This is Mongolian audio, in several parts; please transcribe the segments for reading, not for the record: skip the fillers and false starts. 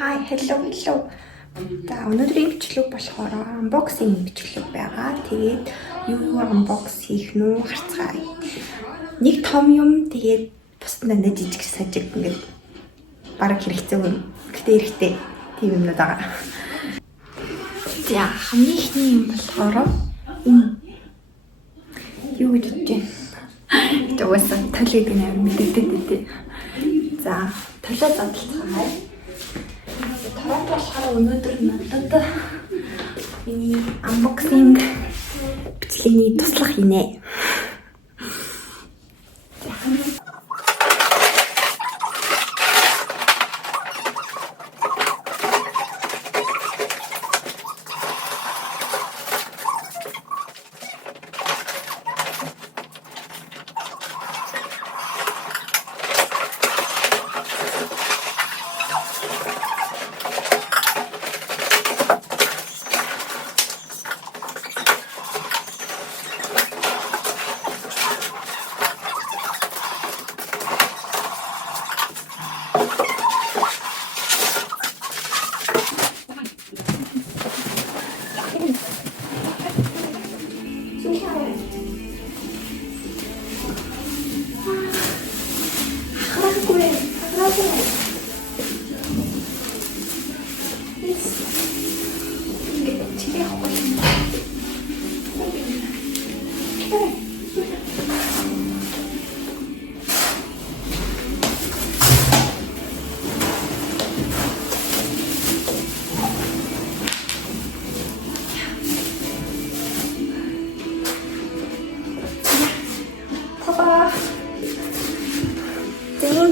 Hi, hello. За өнөөдрийн бичлэг болохоор unboxing бичлэг байгаа. Тэгээд юу unbox хийх нү харцгаая. Нэг том юм тэгээд бусд нь жижиг сажиг ингээд бараг хэрэгцээ юм. Гэтэ эрэхтэй тийм юмнууд байгаа. За хамгийн ихний юм болохоор юу гэж бодож байна? Тэгвэл толиг нэр мэддэг. За толио задлцгаая. Тараад болохоор өнөөдөр надад миний unboxing бичлэгийн туслах хийнэ.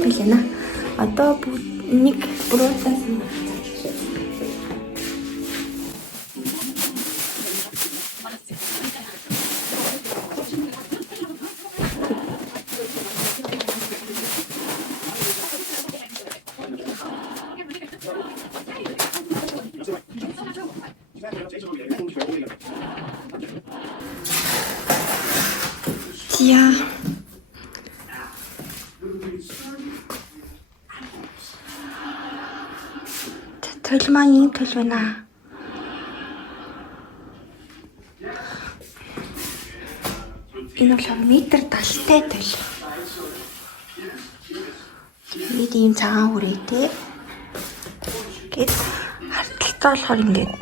Билена. Одоо нэг броотаас яа толь маань ийм толь байна. Энэ бол метр талтай толь. Тэгээд ийм цагаан хүрээтэй. Гэт харталтаа болохоор ингээд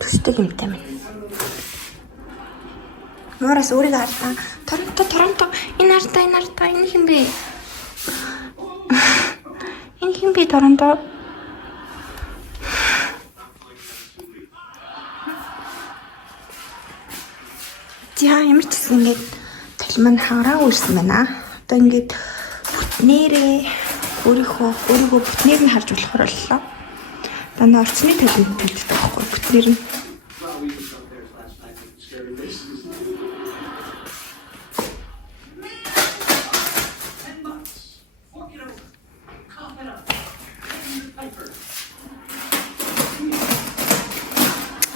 төстэй юмтай байна. Муураас өөрийгөө хартаа. Торонто энэ хартаа энэ хэм бэ? Энэ хэм бэ Торонто? За ямар ч гэсэн ингээд толь маань хавраа үрсэн байна. Одоо ингээд бүтнээрээ өөрийнхөө бүтнээр нь харж болохоор боллоо. Дандаа орчны толинд төлдөг байхгүй бүтнээр нь.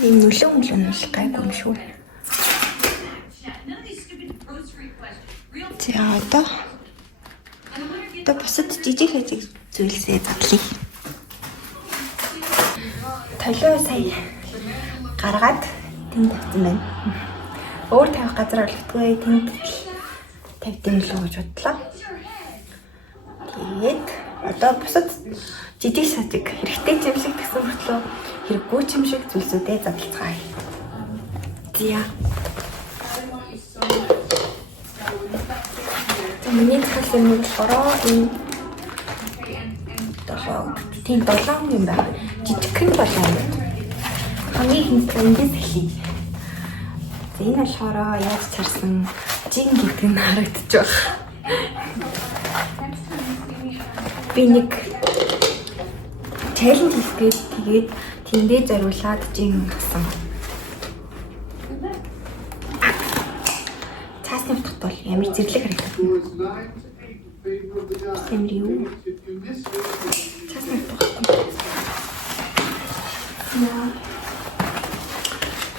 Ийм нүлэн гайгүй юм шүү. За одоо бусад жижиг зүйлсээ задлая. Толио сая гаргаад тэнд тавьсан байна. Өөр тавих газар олдгоо тэнд тавьсан л гэж бодлоо. Тэгээд одоо бусад жижиг сажиг хэрэгтэй чимшиг гэсэн мөртлөө хэрэггүй чимшиг зүйлсүүдээ задлацгаая. Зя. Миний цахилгаан юм болохоор энэ тийм 7 юм байна. Жижигхэн 7 юм. Хамгийн хэмжээнд эндээс эхлэе. За энэ болохоор яаж царсан жин гэдэг нь харагдаж байна. Би нэг чаленж хийгээд тэгээд тэндээ зориулаад жин авсан. Цаасны утгад бол ямар зэрлэг харагдав. Ямар юу? Цаасны утгад. Яа.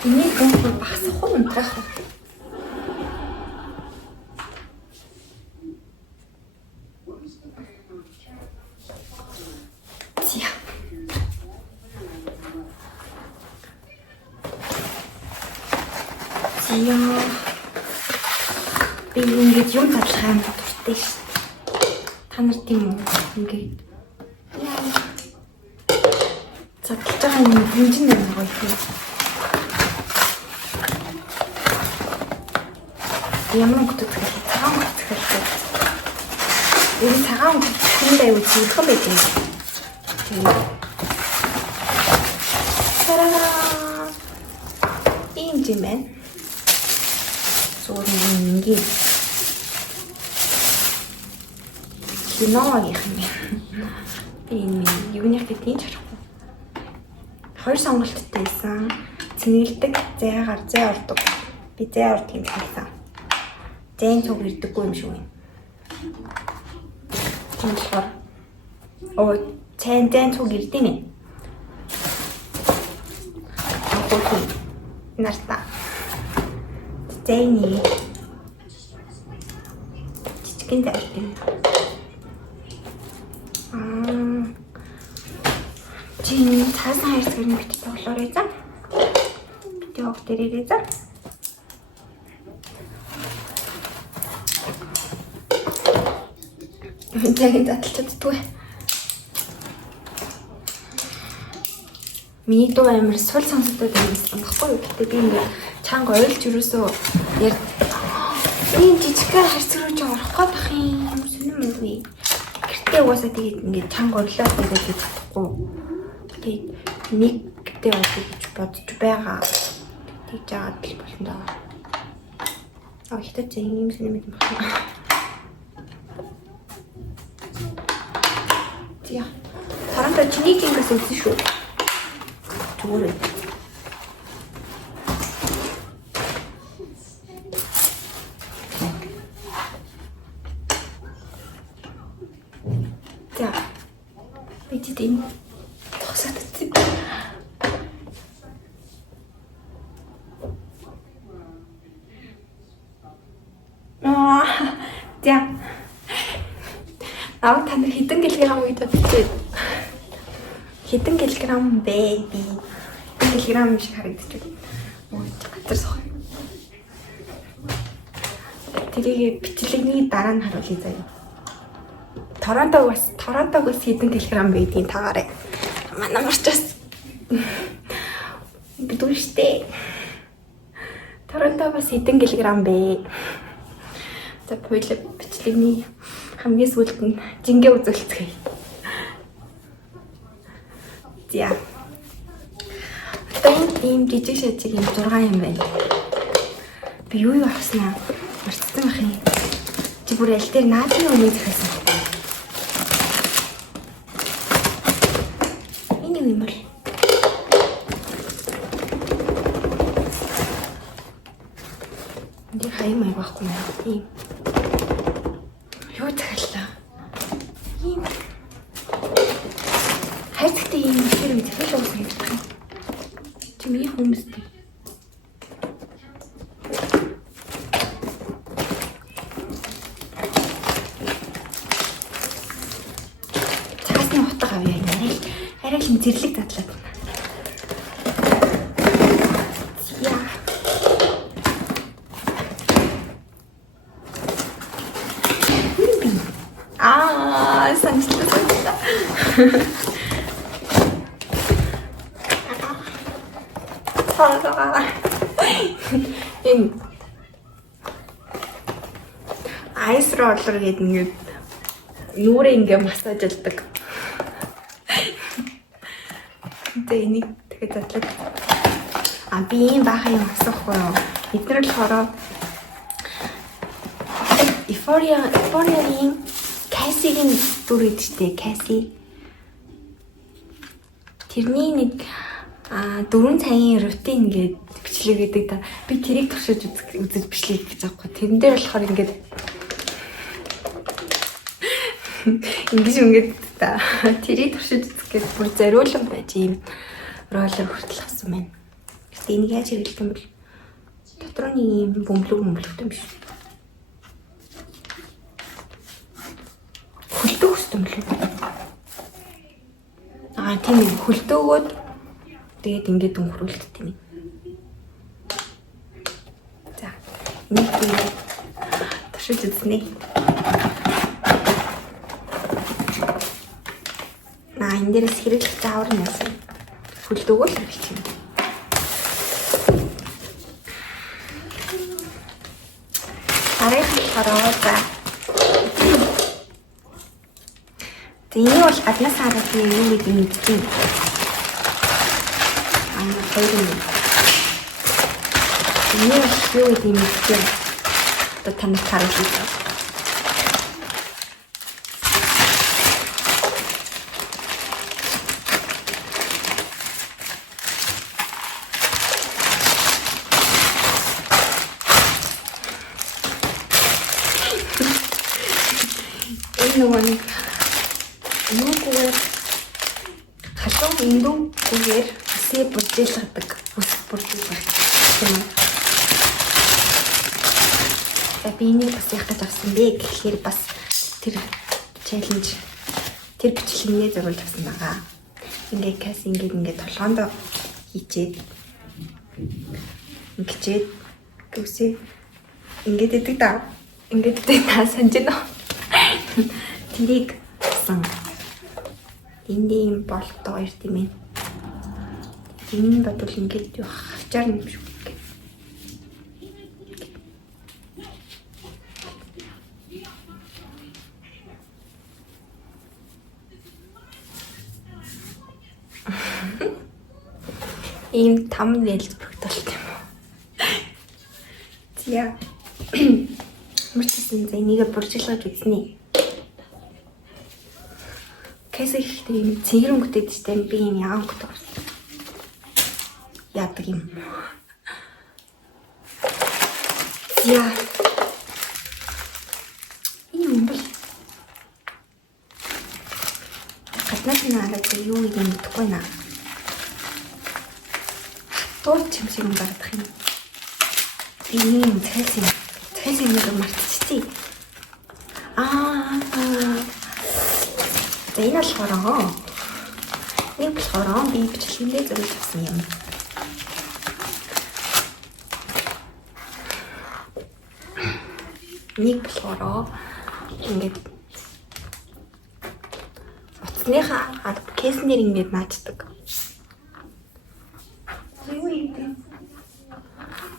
Энийг гомдол багсах уу унтрах уу? За. Яа. Би ингэж юм тадлах юм дуртай ш. Та нар тийм үү? Ингээд. Задлж байгаа юм хэмжин дээр байгаа юм. Ямар хөтөд хэлээ. Цагаан хөтөд хэлээ. Энэ цагаан хүндээ юу зүтгэн байж юм. Тараа. Ийм юм байна. Зургийн ингээд киногийн юм. Би энэ юуных гэдгийг харахгүй. 2 сонголттой байсан. Цэнгэлдэг, зайгаар зай ордог. Би зай ордог юм хэлсэн. Зайн цуг ирдэггүй юм шиг байна. Тэгэхээр зайн цуг ирдэм юм. Окей. Нарта. Зайны жижигэн зай юм. Чин цаасан хайр цэвэрний битээ тоглоорой за. Битээ ог дээрээ за. Энийг задлчихдгүй. Миний дуу амар сул сонсдог байсан баггүй юу? Гэтэ би ингээд чанга ойлж юусоо яг ийм жижигхэн хайр цэврүүж орох гээд ах юм сүнэн үгүй. Гэртээ угаасаа тэгээд ингээд чанга орлоо тэгээд чадахгүй. Тэгээд нэг гэдэг гэж бодож байгаа. Тэгж жаад л болно даа. Хятад юм сүнэн мэт байна. Тя. Таранта чиний кингас үзсэн шүү. Зүгээр. За. Бидийн тосоод үзье. За. Та нар хэдэн килограмм үйдэ битээ. Хэдэн килограмм бэ би? Килограмм шиг харагдчих. Ой, газар сох. Тэрийг бичлэгний дараа нь харуулъя заяа. Торонтог бас хэдэн килограмм байдгийг тагаарай. Манай марчаас бидүүштэй. Торонтог бас хэдэн килограмм бэ? За хоёул бичлэгний хамгийн сүүлд нь жингээ үзүүлцгээе. За. Ийм жижиг шажиг юм 6 юм байна. Би юу авснаа марцсан байх юм. Чи бүр аль дээр наадмын өмнө захиасан. Энэ юм бол. Энд хаяа маяг байхгүй юм. Юу захиаллаа? Ийм. Хайцтай юм хэрэг захиалж байгаа юм байна. Миний хүмүүстэй. Цаасны утга авъя юм. Арай л зэрлэг задлаад байна. Яа. Санчлаа. Энэ айс роллер гэдэг нэг нүрээ ингээ массажлдаг. Тэ энийг тэгээд задлаад. Би юм баахан юм асуухгүй юу? Эдгээр л хороо Euphoria-ийн Cassie-ийн дүр эдтэй Cassie. Тэрний нэг 4 цагийн рутин гэдэг бичлэг гэдэг та. Би тэрийг туршиж үзэж бичлэг гэж байгаа. Тэрэн дээр болохоор ингээд ингээд та. Тэрийг туршиж үзэх гэж бүр зориулсан байж ийм роллер хүртэл авсан байна. Гэтэ энийг яаж хэрэглэх юм бол дотор нь ийм бөмбөлөгтэй юм биш. Хөлтөө хөстөм лээ. Тийм ээ хөлтөөгөөд тэгээд ингээд өнгөрүүлдэг тийм ээ. Нэг тийм ташиж үзнэ. Энэ дээрээс хэрэглэх заавар нэсэн. Хүлдөгөө л хэрэглэх юм. Арайхан болохоор за. Энэ бол гаднаас хараад юу гэдэг юм мэддэг. Хоёр юм. Энэ юу гэдэг юм мэддэг. Одоо таныг харуулъя. Нүгээр халуун индүүгээр үсээ бүржээлгдэг. Үс бүржүүлдэг юм. Би энийг бас яах гэж авсан бэ гэхээр бас тэр челленж тэр бичлэгнээ зориулж авсан байгаа. Ингээ кас ингээ толгоонд хийчээд ингэчээд үсээ ингээд идэг даа. Ингээд идэг та санаж байна. Тэрийг асан эндийн болтоо ирд юм ээ. Энэ бодвол ингээд юу хавчаар юм шүү гэх. Ийм там нэлж бүгдэлт юм уу? Зя. Мөрчсөн энийг бүржүүлж үзнэ. Кэс ихтэй юм цэгэр өнгөтэй дэжтэй би юм яаан өнгөтэй яадаг юм. Зя. Энэ бол гаднаас нараад юу юм мэдэхгүй наа. Туур чимшиг юм гаргах юм. Энэ цайсан нэг мартчихъя. За энэ болохоор би бичлэгэндээ зөвлөж авсан юм. Нэг болохоор ингээд утасныхаа кейснээр ингээд наачдаг.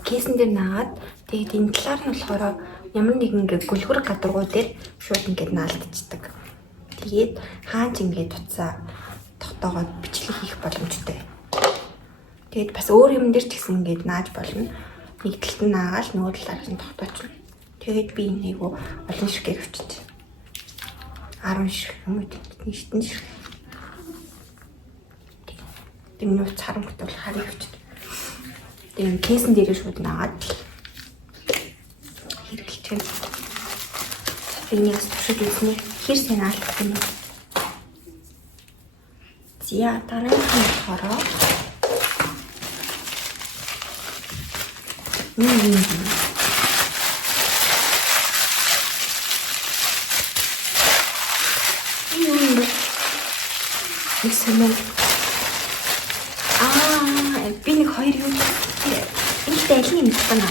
Кейсэн дээр наагаад тэгээд энэ талаар нь болохоор ямар нэгэн ингээд гүлгэр гадаргуу дээр шууд ингээд наалдчихдаг. Тэгээд хаач ингээд утсаа тогтоогоод бичлэг хийх боломжтой. Тэгээд бас өөр юм дээр ч гэсэн ингээд нааж болно. Нэг талд нь наагаал нөгөө талаар нь тогтоочихно. Тэгээд би энийг олон ширхэг авчиж 10 ширхэг юм уу тийм ширхэг. Тийм нууц харамгт бол харыг авчиж. Тэгээд кейсэн дээр шууд наагаад хэрэглэж байна. Энийг туршиж үзнэ. Хэр сайн алдах юм бэ? Зя дараагийн болохоор би нэг хоёр юм энэ дэлхийн юм байна.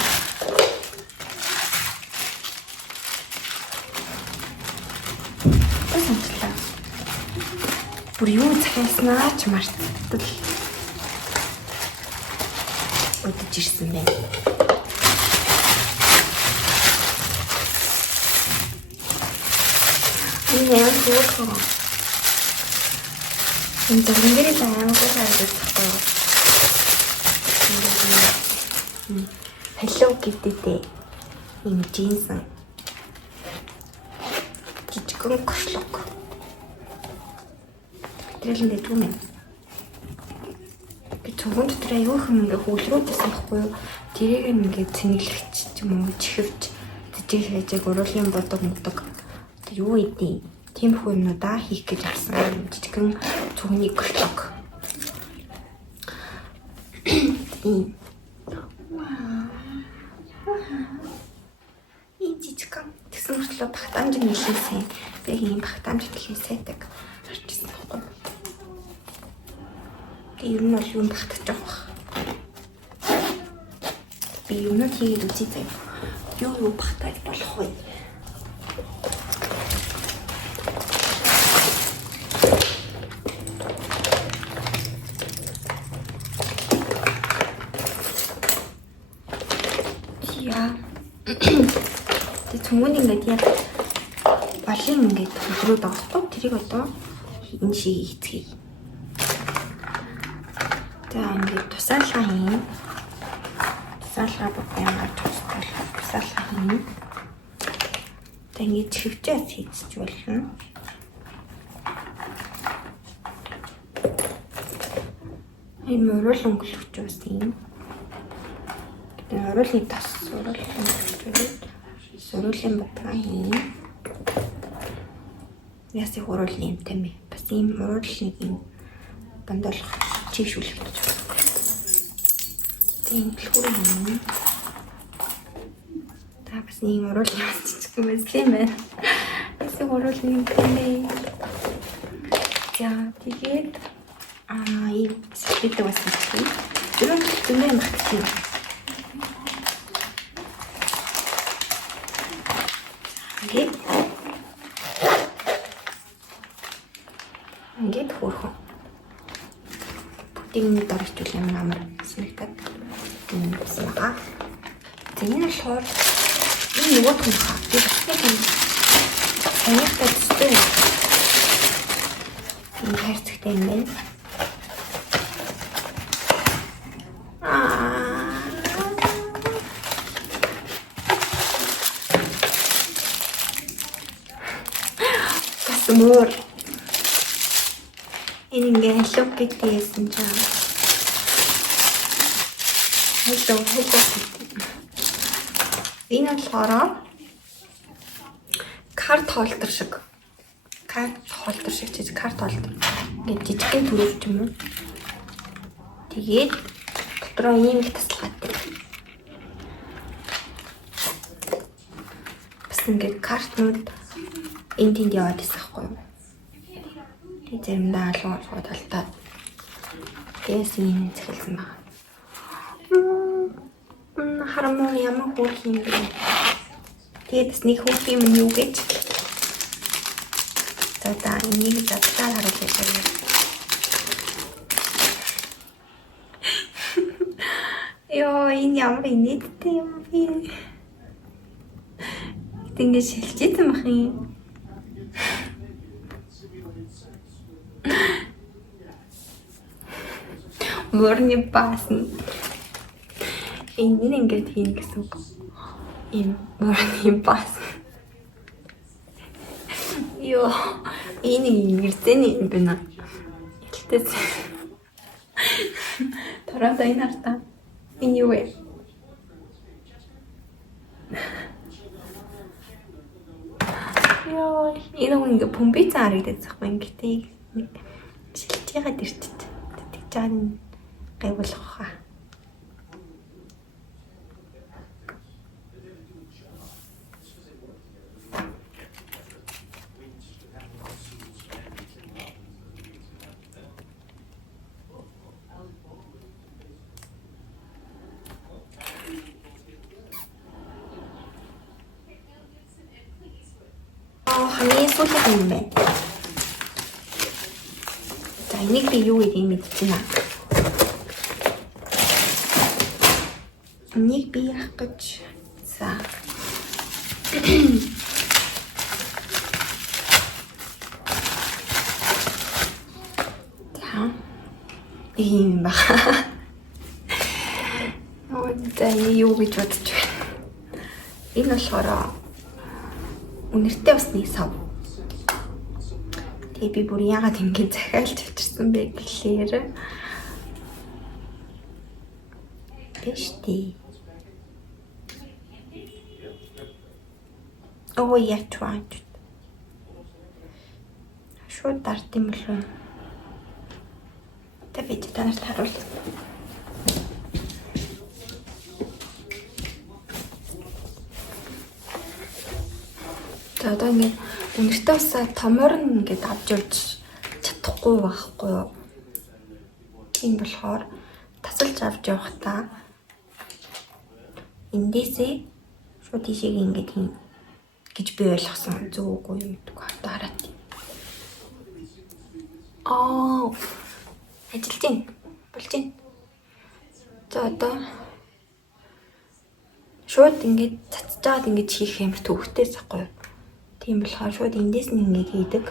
Бүр юу захиалснаа ч мартал удаж ирсэн байна. Энэ яа хөөх. Энэ дөрөнгөний аймаг гараад Hello Kitty ийм джинсэн жижигхэн кошлог. Тэрэлэн дээр түмэн. Би цугуун дотор аюу хэм ингээ хөвлөрүүдсэн байхгүй юу? Тэрийг ингээ цэнгэлэгч ч юм уу чихвч тэжээ хайжааг уруулын бодог мөдөг. Тэр юу идэв? Тиймэрхүү юмнуудаа хийх гэж авсан жижигхэн цугны кошлог. Ийм жижигхэн тэгсэн мөртлөө багтаамж нь хэлсэн. Яг ийм багтаамж хэлхий сайдаг харчихсан байхгүй. Тэгээ ер нь бол юм багтаж байгаа. Би юмнууд хийгээд үзье заяа. юу багтааж болох вэ? Яа. Тэ цөмөн ингээд яг балын ингээд хөлрөөд байгаа тоо тэрийг одоо энэ шиг хийцгээе. За ингээд тусаалгаа хийн. Тусаалгаа баймаар тусаалгаа хийн. Та ингээд чивчээс хийчих болно. Энэ мөрөл өнгөлөгч бас юм. Оруулын тас суруулын батган хийн. Яс их уруулын юм тийм ээ. Бас ийм уруулын юм бандуулах чийшүүлэх гэж байна. Тийм дэлгүүр юм. Та бас ийм уруулын чичгэн байсан юм байна. Яс их уруулын юм тийм ээ. За тэгээд ийм сэтгэдэг бас юм. Зөвхөн зүүнээ магтчих. Ингээд хөөрхөн. Бүгдийг дөрвчүүл юм амар санагдаад энэ байгаа. За энэ болохоор энэ нөгөө том хаа. Би басна юм. Анихтай зүтэй. Энэ хайрцагтай юм байна. Мөр энэ ингээд лук гэдгийсэн чинь хэлээ энэ болохоор карт холдер шиг чиж карт холдер ингээд жижигхэн төрөв юм уу тэгээд дотроо ийм их таслаатай бас ингээд картнууд энэ тэнд яваад 있었고요. Тэгээд заримдаа алгуу талтаад тэгээс энэ цэглсэн байна. Харамаа ямар хөөх юм бэ? Тэгээс нэг хөөх юм юу гэж? За энийг задлаа харуулж байна. Йоо энэ ямар инээдтэй юм бэ? Ингээд шилжижсэн бах юм. Мөрний пасн. Энэ ингээд хийн гэсэн үг. Ийм мөрний пас. Йоо, энэ ингэрсэн юм байна. Илтэс. Тараса энэ харта. Энэ юу вэ? Йоо, энэ ингээ бомбица харагдаж байгаа юм гэдэг нэг шилжээгээд ирчихэд тэгж жаан гайвуулах хаа. Хамгийн сүүлийнх юм байна. За энийг би юу гэдгийг мэдчихэв. Энийг би яах гэж. За. За. Ийм ба. За юу гэж бодож байна. Энэ болохоор үнэртэй усны сав. Тэгээ би бүр яагаад ингэж захиалж авчирсан бэ гэхлээр биш тий. Оо яа чваач. Шууд дарт юм болов. Тэ би танарт харуулъя. За одоо ингэ үнэртэй усаа томор нь ингээд авч явж чадахгүй байхгүй юу? Тийм болохоор тасалж авч явахдаа эндээсээ шууд тийшээ ингээд юм гэж би ойлгосон. Зөв үгүй юм гэдэггүй. Дараад. Ажиллаж байна. Болж байна. За одоо шууд ингээд цацжаад ингэж хийх юм төвхтэй захгүй юу? Тийм болохоор шууд эндээс нь ингэж хийдэг.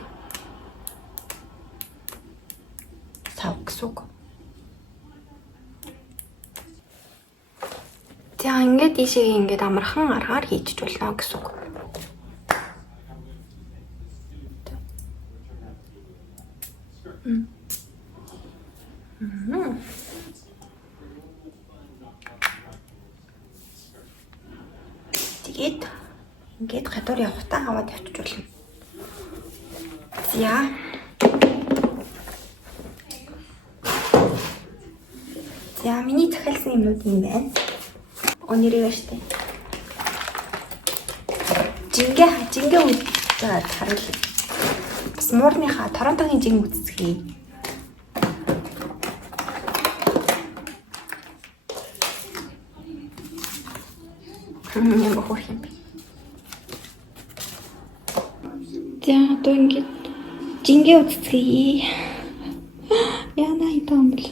Сав гэсүг. За ингээд ийшээ ингээд амархан аргаар хийж болно гэсүг. Тэгээд ингээд гадуур явахтаа аваад явчих болно. За. За миний захиалсан юмнууд юм байна. Өнөрөө штэ. Жингээ үзээд харуул. Бас муурныхаа Торонтогийн жинг үзцгээе. Ямар хөрх юм бэ? За одоо ингээд жингээ үзцгээе. Яна хитэн бол.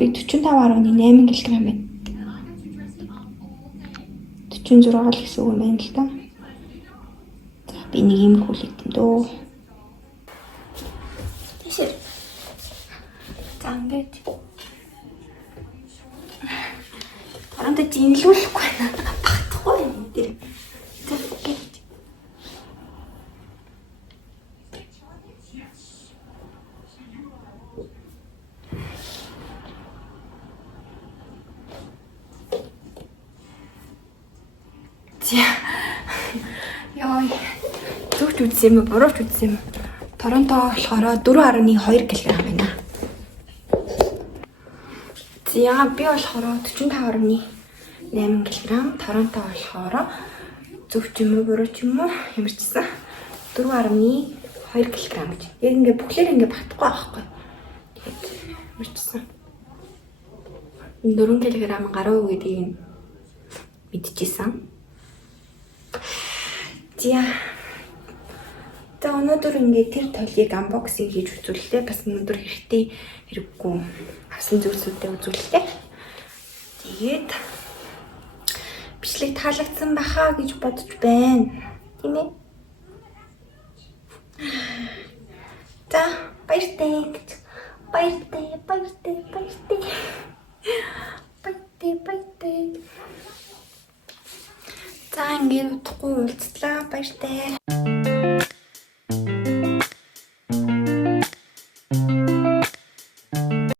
Би 45.8 кг байна. 46 л гэсэн үг байна л да. За би нэг юм хүлээт юм дөө. Тэшэр. За ингээд. Тарантаа жинлүүлэхгүй байна. Багтахгүй юм дээр. За ингээд. Яа. Зүгт үзсэн юм, бурууч үзсэн юм. Торонто болохоор 4.2 кг байна. За би болохоор 45.8 кг, Торонто болохоор зүгт юм уу, бурууч юм уу? Ямар ч гэсэн 4.2 кг гэж. Яг ингээ бүхлээр ингээ батхгүй байхгүй. Тэгээд ямар ч гэсэн 4 кг гаруй гэдгийг мэдчихсэн. За өнөөдөр ингээд тэр толийг анбоксинг хийж үзүүллээ. Бас өнөөдөр хэрэгтэй хэрэггүй авсан зүйлсүүдээ үзүүллээ. Тэгээд бичлэг таалагдсан баха гэж бодож байна. Тийм ээ. За баяртай. За ингээд утгагүй уулзлаа. Баяртай.